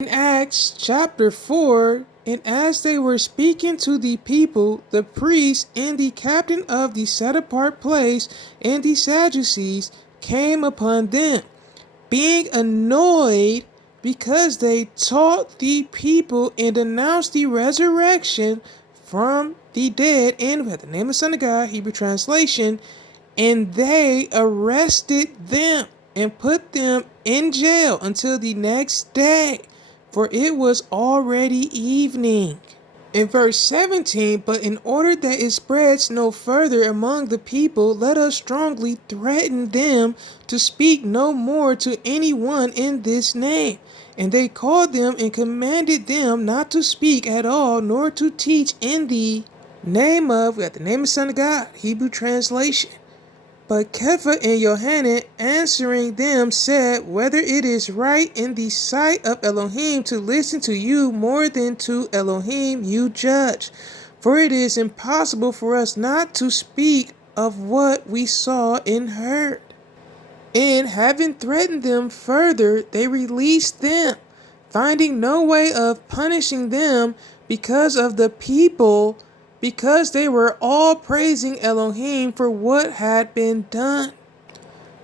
In Acts chapter 4, and as they were speaking to the people, the priests and the captain of the set apart place and the Sadducees came upon them, being annoyed because they taught the people and announced the resurrection from the dead in the name of the Son of God, Hebrew translation, and they arrested them and put them in jail until the next day, for it was already evening. In verse 17, but in order that it spreads no further among the people, let us strongly threaten them to speak no more to anyone in this name. And they called them and commanded them not to speak at all, nor to teach in the name of, we got the name of the Son of God, Hebrew translation. But Kepha and Yohanan answering them said, whether it is right in the sight of Elohim to listen to you more than to Elohim you judge. For it is impossible for us not to speak of what we saw and heard. And having threatened them further, they released them, finding no way of punishing them because of the people, because they were all praising Elohim for what had been done.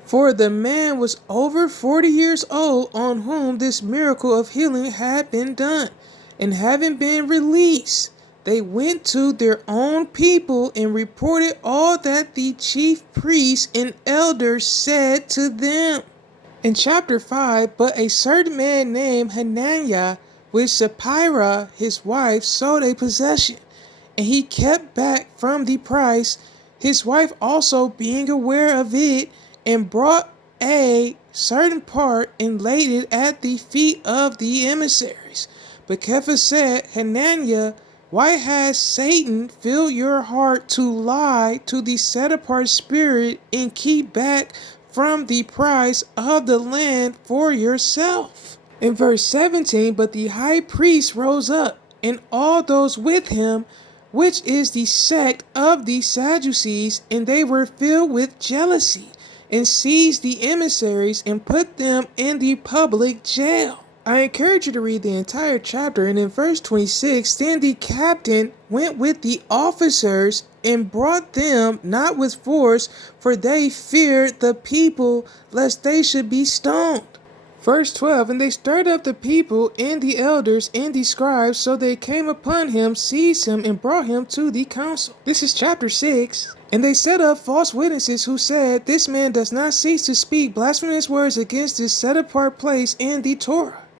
For the man was over 40 years old on whom this miracle of healing had been done. And having been released, they went to their own people and reported all that the chief priests and elders said to them. In chapter 5, but a certain man named Hananiah, with Sapphira his wife, sold a possession, and he kept back from the price, his wife also being aware of it, and brought a certain part and laid it at the feet of the emissaries. But Kepha said, Hananiah, why has Satan filled your heart to lie to the set-apart spirit and keep back from the price of the land for yourself? In verse 17, but the high priest rose up, and all those with him, which is the sect of the Sadducees, and they were filled with jealousy, and seized the emissaries and put them in the public jail. I encourage you to read the entire chapter, and in verse 26, then the captain went with the officers and brought them not with force, for they feared the people, lest they should be stoned. Verse 12, and they stirred up the people and the elders and the scribes, so they came upon him, seized him, and brought him to the council. This is chapter 6. And they set up false witnesses who said, this man does not cease to speak blasphemous words against this set-apart place in the Torah.